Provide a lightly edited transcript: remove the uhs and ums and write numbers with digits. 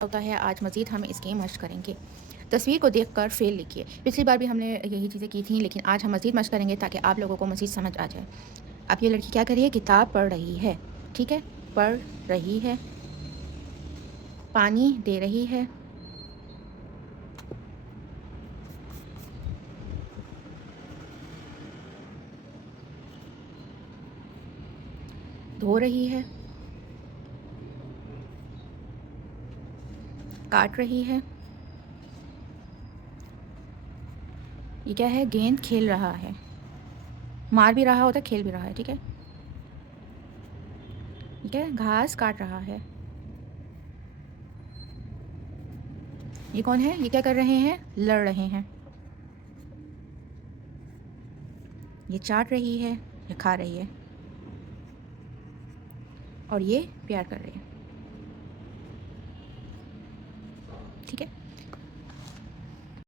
होता है। आज मज़ीद हम इसकी मशक़ करेंगे। तस्वीर को देखकर फ़ेल लिखिए। पिछली बार भी हमने यही चीज़ें की थी, लेकिन आज हम मज़ीद मशक़ करेंगे ताकि आप लोगों को मज़ीद समझ आ जाए। अब ये लड़की क्या कर रही है? किताब पढ़ रही है, ठीक है? पढ़ रही है, पानी दे रही है, धो रही है, काट रही है। ये क्या है? गेंद खेल रहा है। मार भी रहा होता, खेल भी रहा है, ठीक है? ठीक है? घास काट रहा है। ये कौन है? ये क्या कर रहे हैं? लड़ रहे हैं। ये चाट रही है, ये खा रही है और ये प्यार कर रही है, ठीक है?